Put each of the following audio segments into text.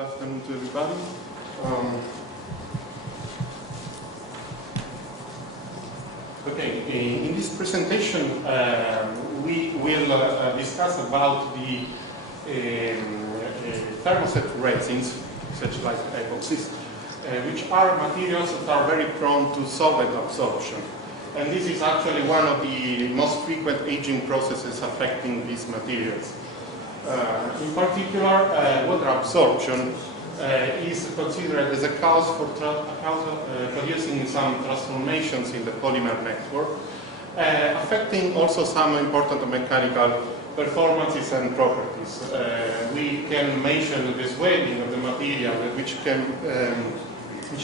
Good afternoon to everybody. In this presentation, we will discuss about the thermoset resins, such like epoxies, which are materials that are very prone to solvent absorption. And this is actually one of the most frequent aging processes affecting these materials. In particular, water absorption is considered as a cause for producing some transformations in the polymer network, affecting also some important mechanical performances and properties. We can mention the swelling of the material, which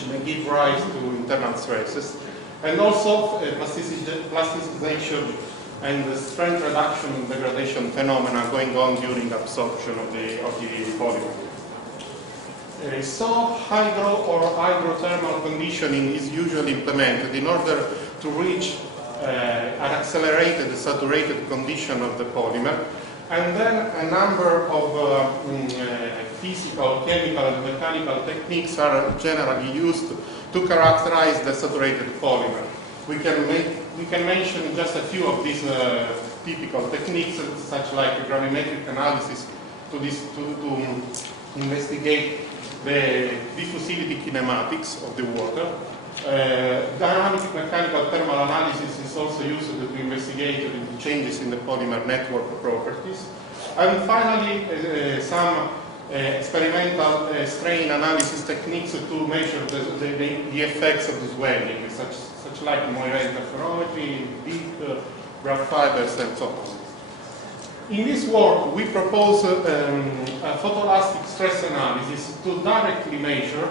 may give rise to internal stresses, and also plasticization and the strength reduction and degradation phenomena going on during absorption of the polymer. So hydro or hydrothermal conditioning is usually implemented in order to reach an accelerated saturated condition of the polymer, and then a number of physical, chemical and mechanical techniques are generally used to characterize the saturated polymer. We can mention just a few of these typical techniques, such like gravimetric analysis to investigate the diffusivity kinematics of the water. Dynamic mechanical thermal analysis is also used to investigate the changes in the polymer network properties. And finally, some experimental strain analysis techniques to measure the effects of the swelling, such like Moiré interferometry, deep graph fibers, and so on. In this work, we propose a photoelastic stress analysis to directly measure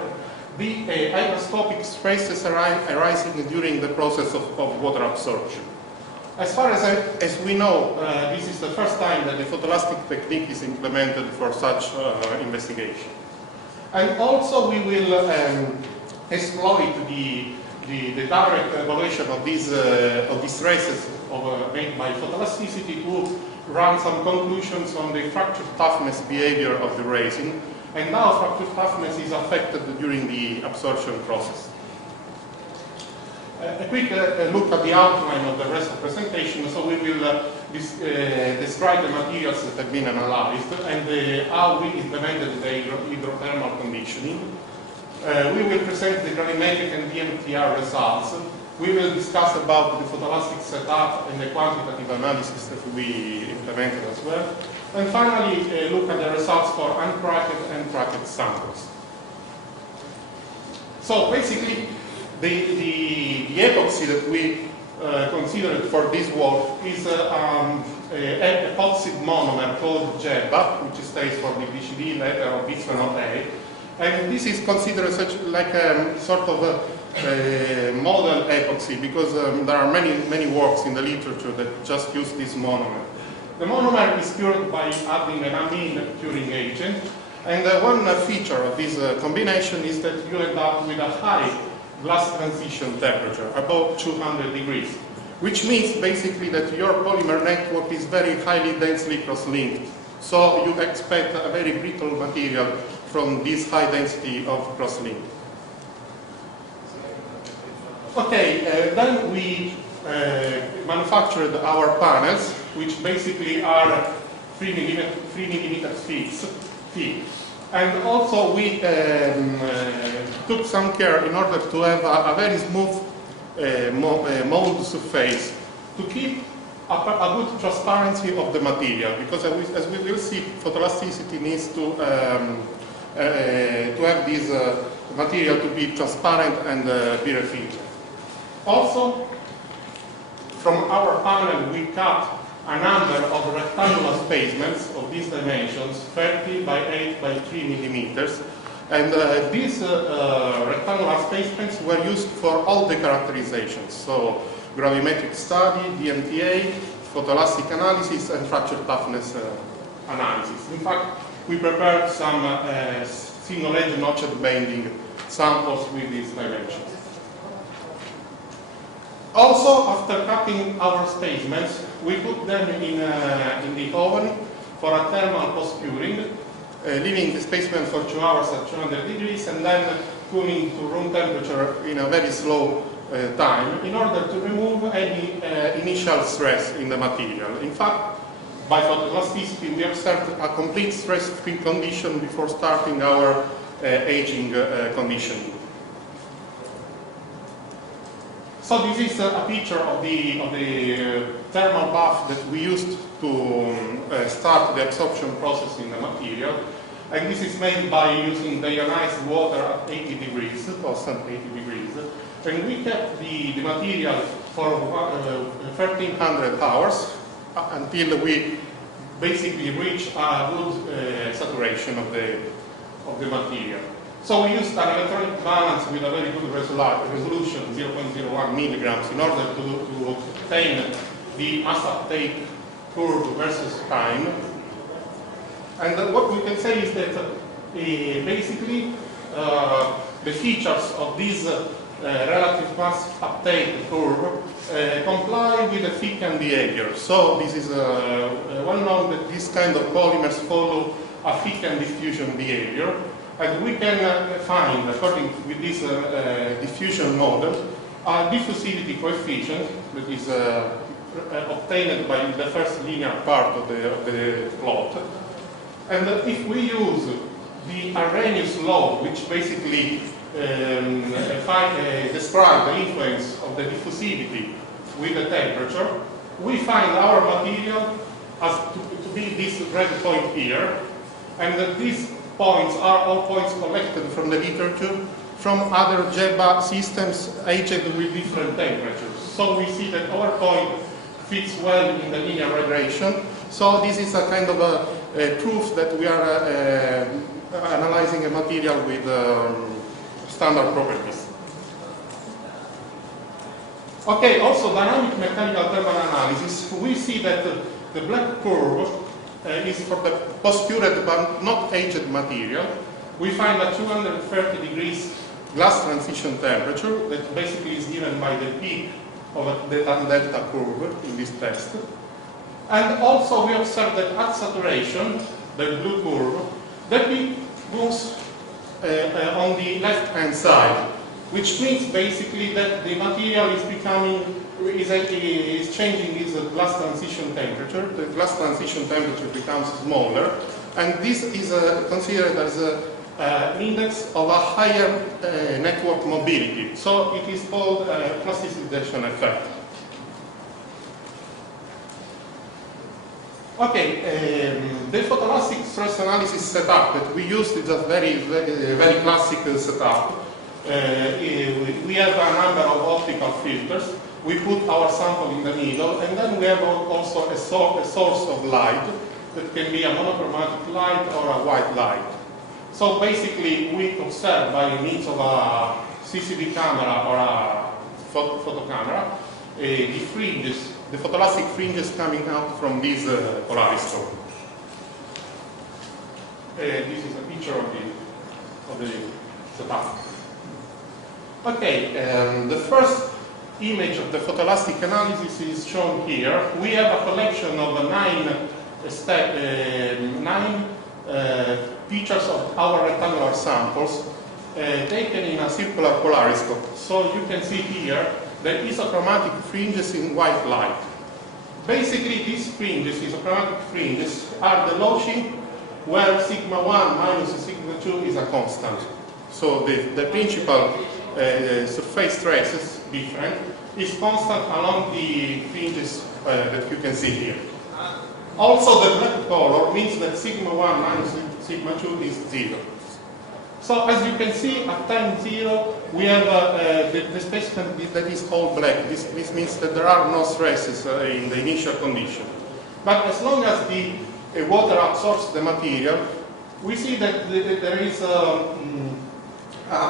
the hygroscopic stresses arising during the process of water absorption. As far as we know, this is the first time that the photoelastic technique is implemented for such investigation. And also we will exploit the direct evaluation of these stresses made by photoelasticity to run some conclusions on the fracture toughness behavior of the resin, and how fracture toughness is affected during the absorption process. A quick look at the outline of the rest of the presentation. So we will describe the materials that have been analyzed and how we implemented the hydrothermal conditioning. We will present the gravimetric and DMTR results. We will discuss about the photoelastic setup and the quantitative analysis that we implemented as well. And finally, look at the results for uncracked and cracked samples. So basically, the epoxy that we considered for this work is an epoxide monomer called JEBA, which stands for the BCD letter of bisphenol A. And this is considered such like a sort of a model epoxy, because there are many works in the literature that just use this monomer. The monomer is cured by adding an amine curing agent, and one feature of this combination is that you end up with a high glass transition temperature, about 200 degrees, which means basically that your polymer network is very highly densely cross-linked. So you expect a very brittle material from this high density of cross-link. Okay, then we manufactured our panels, which basically are 3 millimeter thick. And also we took some care in order to have a very smooth mold surface to keep a good transparency of the material, because as we will see, photoelasticity needs to have this material to be transparent and be reflective. Also, from our panel, we cut a number of rectangular spacements of these dimensions, 30 by 8 by 3 millimeters. And these rectangular spacements were used for all the characterizations. So gravimetric study, DMTA, photoelastic analysis, and fracture toughness analysis. In fact, we prepared some single-edge notched bending samples with these dimensions. Also, after cutting our spacements, we put them in the oven for a thermal post-curing. leaving the specimen for 2 hours at 200 degrees and then cooling to room temperature in a very slow time in order to remove any initial stress in the material. In fact, by photoelasticity, we observed a complete stress-free condition before starting our aging conditioning. So this is a picture of the thermal bath that we used to start the absorption process in the material. And this is made by using the ionized water at 80 degrees, constant 80 degrees. And we kept the material for 1300 hours until we basically reach a good saturation of the material. So we used an electronic balance with a very good resolution, 0.01 milligrams, in order to obtain the mass uptake curve versus time. And what we can say is that basically the features of this relative mass uptake curve comply with the thickened behavior. So this is well known that this kind of polymers follow a thickened diffusion behavior. And we can find, according with this diffusion model, a diffusivity coefficient that is obtained by the first linear part of the plot. And if we use the Arrhenius law, which basically describes the influence of the diffusivity with the temperature, we find our material as to be this red point here, and that these points are all points collected from the literature from other GEBA systems aged with different temperatures. So we see that our point fits well in the linear regression. So this is a kind of a proof that we are analyzing a material with standard properties. Okay, also dynamic mechanical thermal analysis. We see that the black curve is for the post-cured but not aged material. We find a 230 degrees glass transition temperature that basically is given by the peak of the tan delta curve in this test. And also we observe that at saturation, the blue curve, the peak goes on the left-hand side, which means basically that the material is changing its glass transition temperature. The glass transition temperature becomes smaller, and this is considered as an index of a higher network mobility. So it is called a plasticization effect. Okay, the photoelastic stress analysis setup that we used is a very classic setup. We have a number of optical filters. We put our sample in the middle, and then we have also a source of light that can be a monochromatic light or a white light. So basically, we observe by means of a CCD camera or a photo camera the fringes, the photoelastic fringes coming out from this polariscope. This is a picture of the setup. Okay, the first image of the photoelastic analysis is shown here. We have a collection of nine pictures of our rectangular samples taken in a circular polariscope. So you can see here the isochromatic fringes in white light. Basically, these fringes, isochromatic fringes, are the loci where sigma 1 minus sigma 2 is a constant. So the principal surface stress is different, is constant along the fringes that you can see here. Also, the black color means that sigma 1 minus sigma 2 is 0. So as you can see, at time 0, we have the specimen that is all black. This means that there are no stresses in the initial condition. But as long as the water absorbs the material, we see that there is a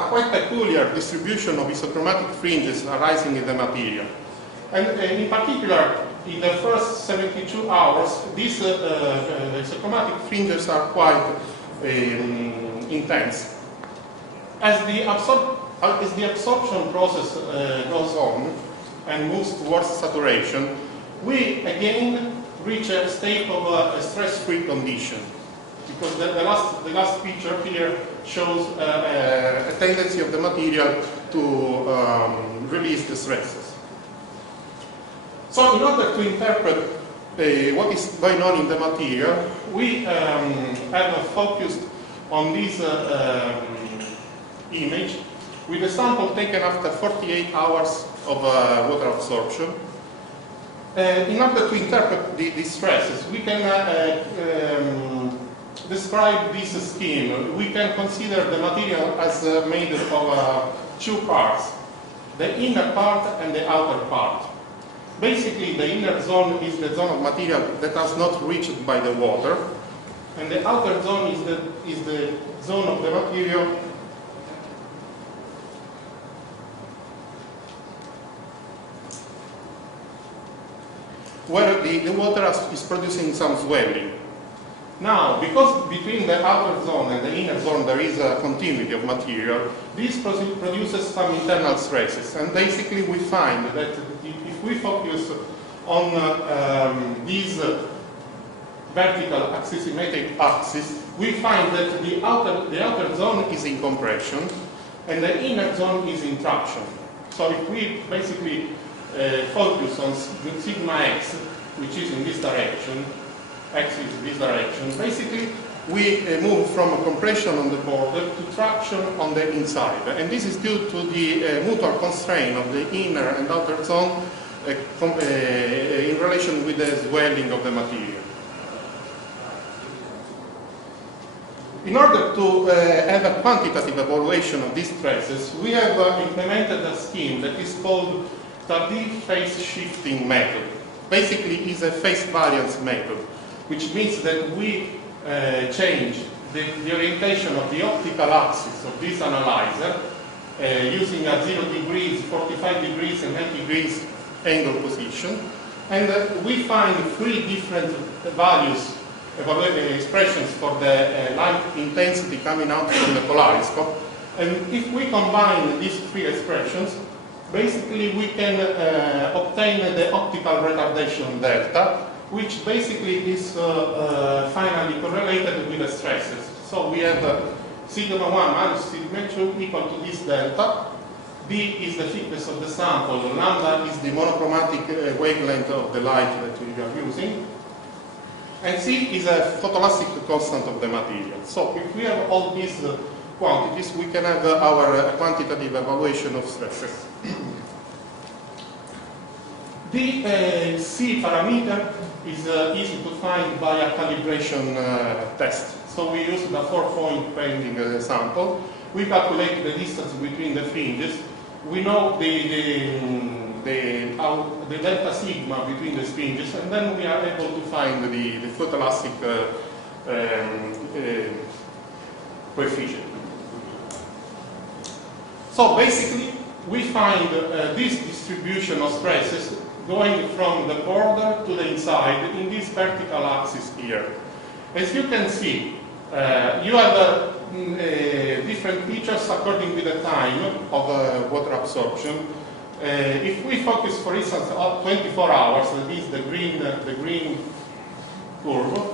quite peculiar distribution of isochromatic fringes arising in the material. And in particular, in the first 72 hours, these isochromatic fringes are quite intense. As the absorption process goes on and moves towards saturation, we again reach a state of a stress-free condition. because the last picture here shows a tendency of the material to release the stresses. So in order to interpret what is going on in the material, we have focused on this image with a sample taken after 48 hours of water absorption. In order to interpret these stresses, we can describe this scheme. We can consider the material as made of two parts, the inner part and the outer part. Basically, the inner zone is the zone of material that has not reached by the water, and the outer zone is the zone of the material where the water is producing some swelling. Now, because between the outer zone and the inner zone there is a continuity of material, this produces some internal stresses. And basically we find that if we focus on this vertical axisymmetric axis, we find that the outer zone is in compression and the inner zone is in traction. So if we basically focus on sigma x, which is in this direction, x is this direction, basically we move from a compression on the border to traction on the inside. And this is due to the mutual constraint of the inner and outer zone in relation with the swelling of the material. In order to have a quantitative evaluation of these stresses, we have implemented a scheme that is called the phase shifting method. Basically, it's a phase variance method, which means that we change the orientation of the optical axis of this analyzer using a 0 degrees, 45 degrees, and 90 degrees angle position. And we find three different values, expressions for the light intensity coming out from the polariscope. And if we combine these three expressions, basically we can obtain the optical retardation delta, which basically is finally correlated with the stresses. So we have sigma 1 minus sigma 2 equal to this delta. D is the thickness of the sample, lambda is the monochromatic wavelength of the light that we are using, and C is a photoelastic constant of the material. So if we have all these quantities, we can have our quantitative evaluation of stresses. The C parameter is easy to find by a calibration test. So we use the 4-point bending sample. We calculate the distance between the fringes. We know the delta sigma between the fringes, and then we are able to find the photoelastic coefficient. So basically, we find this distribution of stresses going from the border to the inside in this vertical axis here. As you can see, you have different features according to the time of water absorption. If we focus, for instance, on 24 hours, that is the green curve,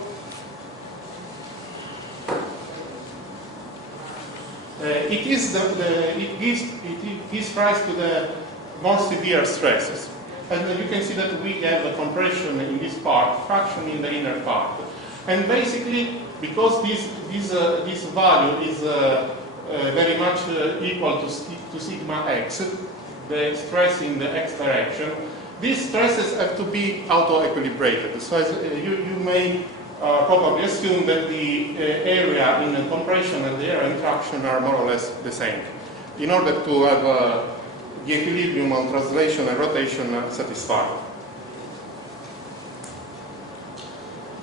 it gives rise to the more severe stresses. And you can see that we have a compression in this part, traction in the inner part. And basically, because this value is very much equal to sigma x, the stress in the x direction, these stresses have to be auto-equilibrated. So as you may probably assume that the area in compression and the area in traction are more or less the same, in order to have the equilibrium on translation and rotation satisfied.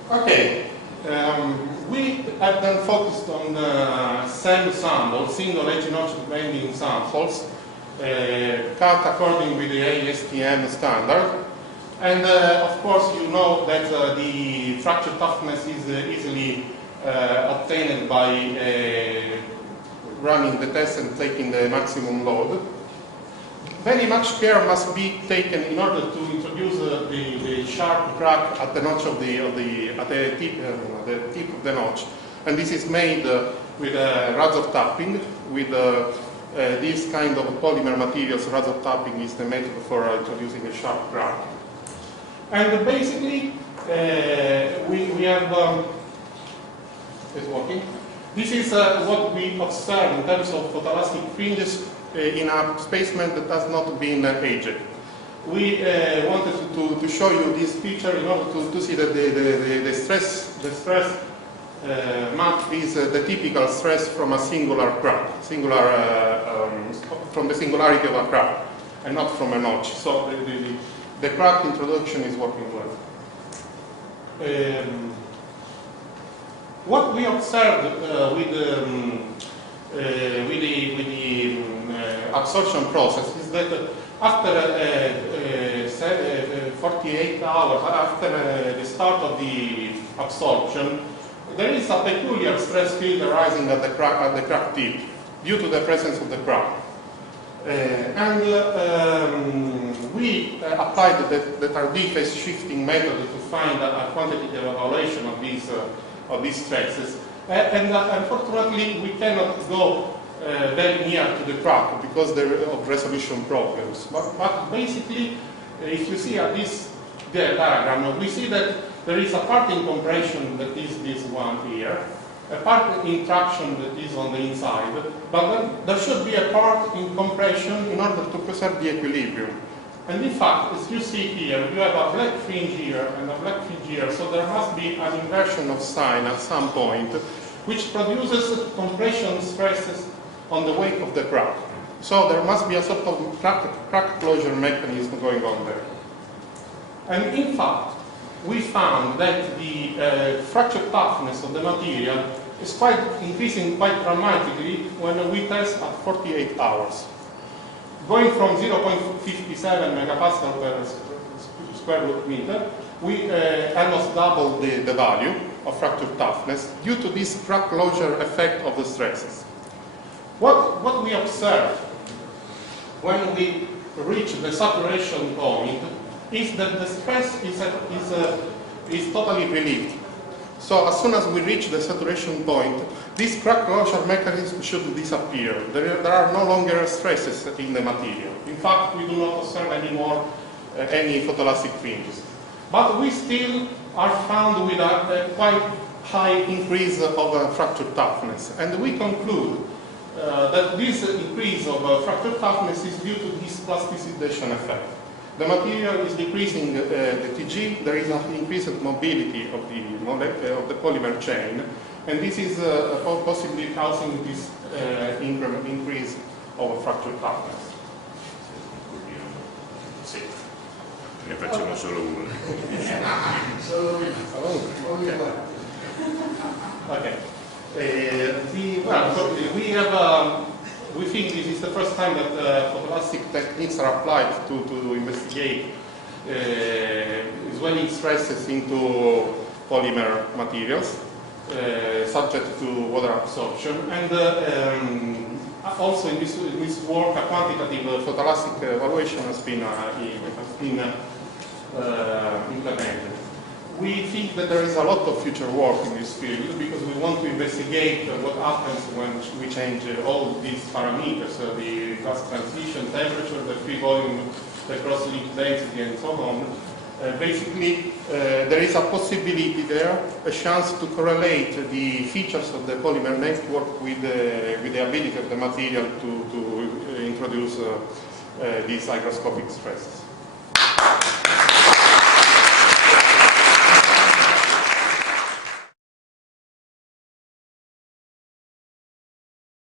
Okay, we have then focused on SEM samples, single edge notch bending samples, cut according with the ASTM standard. And of course, you know that the fracture toughness is easily obtained by running the test and taking the maximum load. Very much care must be taken in order to introduce the sharp crack at the notch of the tip of the notch, And this is made with razor tapping, with this kind of polymer materials. Razor tapping is the method for introducing a sharp crack. And basically, we have, it's working. This is what we observe in terms of photoelastic fringes in a spaceman that has not been aged. We wanted to show you this picture in order to see that the stress map is the typical stress from a singular crack, from the singularity of a crack, and not from a notch. So the crack introduction is working well. What we observed with the absorption process is that after 48 hours after the start of the absorption, there is a peculiar stress field arising at the crack tip due to the presence of the crack. We applied the Tardy phase shifting method to find a quantitative evaluation of these stresses. Unfortunately, we cannot go very near to the crack because of resolution problems. But basically, if you see at this diagram, we see that there is a part in compression that is this one here, a part in traction that is on the inside, but then there should be a part in compression in order to preserve the equilibrium. And in fact, as you see here, you have a black fringe here and a black fringe here, so there must be an inversion of sign at some point, which produces compression stresses on the wake of the crack. So there must be a sort of crack closure mechanism going on there. And in fact, we found that the fracture toughness of the material is increasing quite dramatically when we test at 48 hours. Going from 0.57 megapascal per square root meter, we almost doubled the value of fracture toughness due to this crack closure effect of the stresses. What we observed when we reach the saturation point is that the stress is totally relieved. So as soon as we reach the saturation point, this crack closure mechanism should disappear. There are no longer stresses in the material. In fact, we do not observe anymore any photoelastic fringes. But we still are found with a quite high increase of fracture toughness. And we conclude that this increase of fracture toughness is due to this plasticization effect. The material is decreasing the TG, there is an increased mobility of the polymer chain, and this is possibly causing this increase of fracture toughness. Sì. Ne facciamo solo uno. Okay. We think this is the first time that photoelastic techniques are applied to investigate swelling stresses into polymer materials subject to water absorption. And also in this work, a quantitative photoelastic evaluation has been implemented. We think that there is a lot of future work in this field because we want to investigate what happens when we change all these parameters, the gas transition, temperature, the free volume, the cross-link density, and so on. Basically, there is a possibility there, a chance to correlate the features of the polymer network with the ability of the material to introduce these hygroscopic stresses.